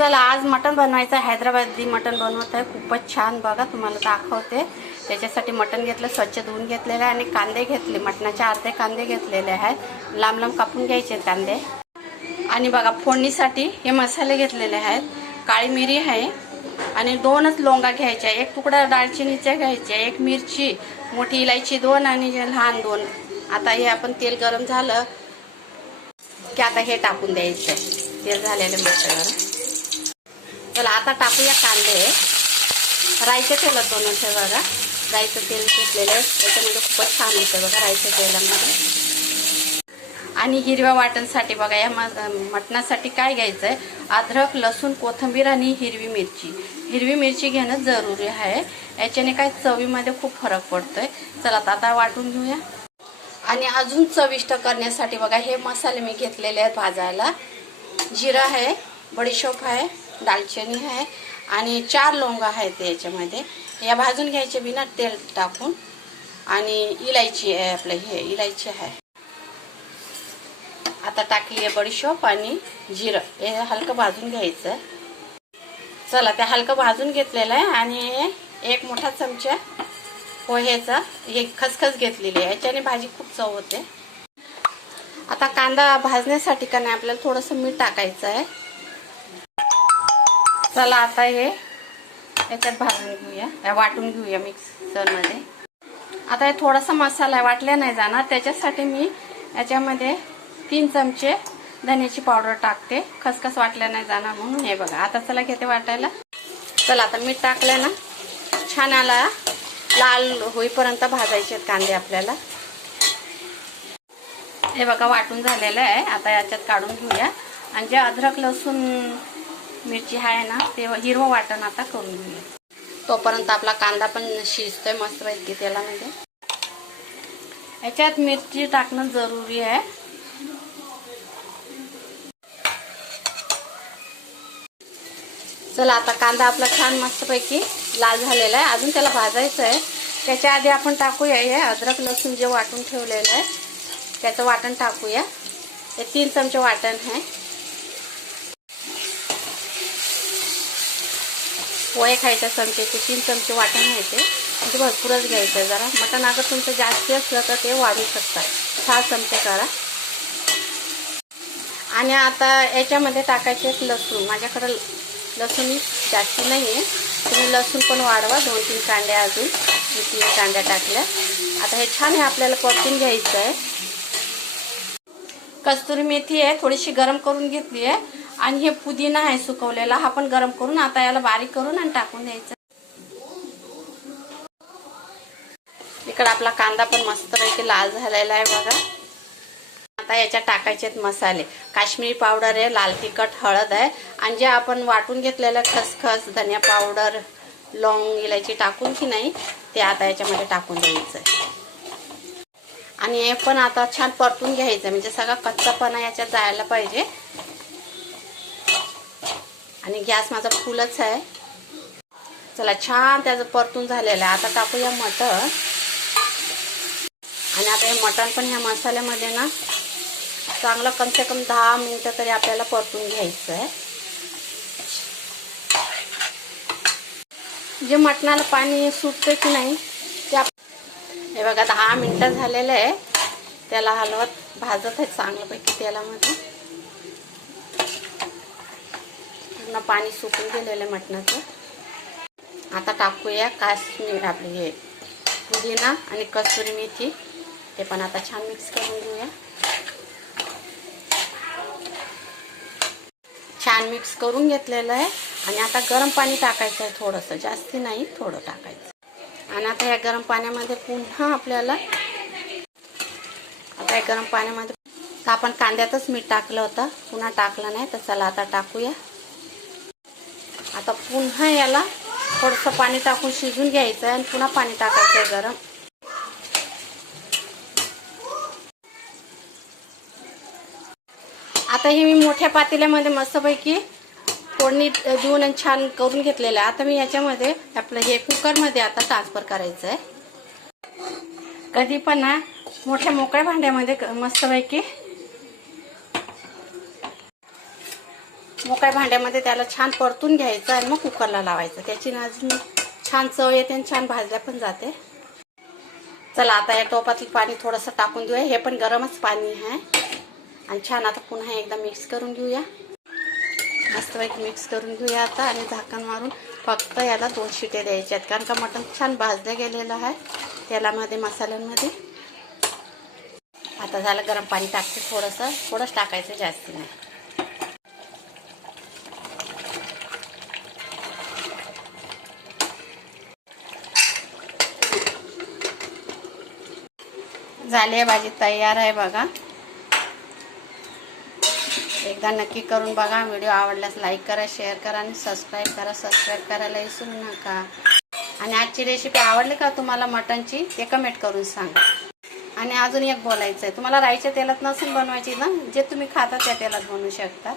चला आज मटण बनवायचं आहे. हैदराबादी मटण बनवत आहे. खूपच छान बघा तुम्हाला दाखवते. त्याच्यासाठी मटण घेतलं स्वच्छ धुवून घेतलेलं आहे आणि कांदे घेतले. मटणाचे अर्धे कांदे घेतलेले आहेत. लांब लांब कापून घ्यायचे कांदे. आणि बघा फोडणीसाठी हे मसाले घेतलेले आहेत. काळी मिरी आहे. आणि दोनच लोंगा घ्यायच्या. एक तुकडा दालचिनीच्या घ्यायच्या एक मिरची मोठी इलायची दोन आणि लहान दोन. आता हे आपण तेल गरम झालं की आता हे टाकून द्यायचं तेल झालेलं मटणावर चला आता टाकूया कांदे. राईचं तेलात बनवते बघा. राईचं तेल घेतलेलं आहे. त्याच्यामध्ये खूपच छान होतं बघा राईच्या तेलामध्ये. आणि हिरव्या वाटणसाठी बघा या मटणासाठी काय घ्यायचं आहे अद्रक लसूण कोथिंबीर आणि हिरवी मिरची. हिरवी मिरची घेणं जरुरी आहे. याच्याने काय चवीमध्ये खूप फरक पडतोय. चला आता आता वाटून घेऊया. आणि अजून चविष्ट करण्यासाठी बघा हे मसाले मी घेतलेले आहेत भाजायला. जिरा आहे बडीशोप आहे. दालचिनी आहे आणि चार लोंग आहेत याच्यामध्ये. या भाजून घ्यायचे बिना तेल टाकून. आणि इलायची आहे आपलं हे इलायची आहे. आता टाकली आहे बडीशोप आणि जिरं. हे हलकं भाजून घ्यायचं. चला ते हलकं भाजून घेतलेलं आहे आणि एक मोठा चमचा पोह्याचा एक खसखस घेतलेली आहे. याच्याने भाजी खूप चव होते. आता कांदा भाजण्यासाठी का नाही आपल्याला थोडंसं मीठ टाकायचं आहे. चला आता हे याच्यात भाजून घेऊया. वाटून घेऊया मिक्सरमध्ये. आता हे थोडासा मसाला वाटल्या नाही जाणार. त्याच्यासाठी मी याच्यामध्ये तीन चमचे धन्याची पावडर टाकते. खसखस वाटल्या नाही जाणार म्हणून. हे बघा आता चला घेते वाटायला. चला आता मीठ टाकलं ना छान आला लाल होईपर्यंत भाजायचे आहेत कांदे आपल्याला. हे बघा वाटून झालेलं आहे. आता याच्यात काढून घेऊया. आणि जे अद्रक लसूण मिरची आहे ना ते हिरवं वाटण आता करून घेऊया. तोपर्यंत आपला कांदा पण शिजतोय मस्त पैकी तेलामध्ये. याच्यात मिरची टाकणं जरुरी आहे. चला आता कांदा आपला छान मस्तपैकी लाल झालेला आहे. अजून त्याला भाजायचं आहे. त्याच्या आधी आपण टाकूया हे अद्रक लसूण जे वाटून ठेवलेलं आहे. त्याचं वाटण टाकूया. हे तीन चमचे वाटण आहे. पोहे खायच्या चमचेचे तीन चमचे वाटण घ्यायचे म्हणजे भरपूरच घ्यायचं आहे जरा. मटण अगर तुमचं जास्ती असलं तर ते वाढू शकतात. सहा चमचे करा. आणि आता याच्यामध्ये टाकायचे लसूण. माझ्याकडं लसूण जास्ती नाही आहे तुम्ही लसूण पण वाढवा. दोन तीन कांड्या अजून. दोन तीन कांड्या टाकल्या. आता हे छान आहे आपल्याला परतून घ्यायचं आहे. कस्तुरी मेथी आहे. थोडीशी गरम करून घेतली आहे. आणि हे पुदिना आहे सुकवलेला हा पण गरम करून आता याला बारीक करून आणि टाकून द्यायचा. इकडे आपला कांदा पण मस्त पैकी लाल झालेला आहे बघा. आता याच्यात टाकायचे आहेत मसाले. काश्मीरी पावडर आहे लाल तिखट हळद आहे. आणि जे आपण वाटून घेतलेलं खसखस धनिया पावडर लॉंग इलायची टाकून की नाही ते आता याच्यामध्ये टाकून द्यायचं आणि हे पण आता छान परतून घ्यायचं म्हणजे सगळा कच्चापणा याच्यात जायला पाहिजे. आणि गॅस माझा फुलच आहे. चला छान त्याचं परतून झालेलं आहे. आता टाकूया मटण. आणि आता हे मटण पण ह्या मसाल्यामध्ये ना चांगलं कम से कम दहा मिनटं तरी आपल्याला परतून घ्यायचं आहे. जे मटणाला पाणी सुटतं की नाही ते हे बघा दहा मिनिटं झालेलं आहे. त्याला हलवत भाजत आहे चांगल्यापैकी तेलामध्ये. पूर्ण पाणी सुकून गेलेलं आहे मटणाचं. आता टाकूया काश्मीर आपले हे पुदिना आणि कसुरी मेथी. ते पण आता छान मिक्स करून घेऊया. छान मिक्स करून घेतलेलं आहे. आणि आता गरम पाणी टाकायचं आहे थोडंसं. जास्ती नाही थोडं टाकायचं. आणि आता या गरम पाण्यामध्ये पुन्हा आपल्याला आता या गरम पाण्यामध्ये आपण कांद्यातच मीठ टाकलं होतं. पुन्हा टाकलं नाही तर चला आता टाकूया. आता पुन्हा याला थोडंसं पाणी टाकून शिजून घ्यायचं आहे आणि पुन्हा पाणी टाकायचं आहे गरम. आता हे मी मोठ्या पातेल्यामध्ये मस्तपैकी फोडणी देऊन आणि छान करून घेतलेलं आहे. आता मी याच्यामध्ये आपलं हे कुकरमध्ये आता ट्रान्सफर करायचं आहे. कधी पण ना मोठ्या मोकळ्या भांड्यामध्ये मस्तपैकी मोकळ्या भांड्यामध्ये त्याला छान परतून घ्यायचं आणि मग कुकरला लावायचं. त्याची नाजणी छान चव येते आणि छान भाजल्या पण जाते. चला आता या टोपातील पाणी थोडंसं टाकून देऊया. हे पण गरमच पाणी आहे. आणि छान आता पुन्हा एकदा मिक्स करून घेऊया. मस्तपैकी मिक्स करून घेऊया आता आणि झाकण मारून फक्त याला दोन शिटे द्यायचे आहेत. कारण का मटण छान भाजलं गेलेलं आहे तेलामध्ये मसाल्यांमध्ये. आता झालं गरम पाणी टाकते थोडंसं. थोडंच टाकायचं जास्त नाही. झाली आहे भाजी तयार आहे बघा. एकदा नक्की करून बघा. व्हिडिओ आवडल्यास लाईक करा शेअर करा आणि सबस्क्राईब करा. सबस्क्राईब करायला विसरू नका. आणि आजची रेसिपी आवडली का तुम्हाला मटनची ते कमेंट करून सांगा. आणि अजून एक बोलायचं आहे तुम्हाला राईच्या तेलात नसून बनवायची ना जे तुम्ही खाता त्या तेलात बनवू शकता.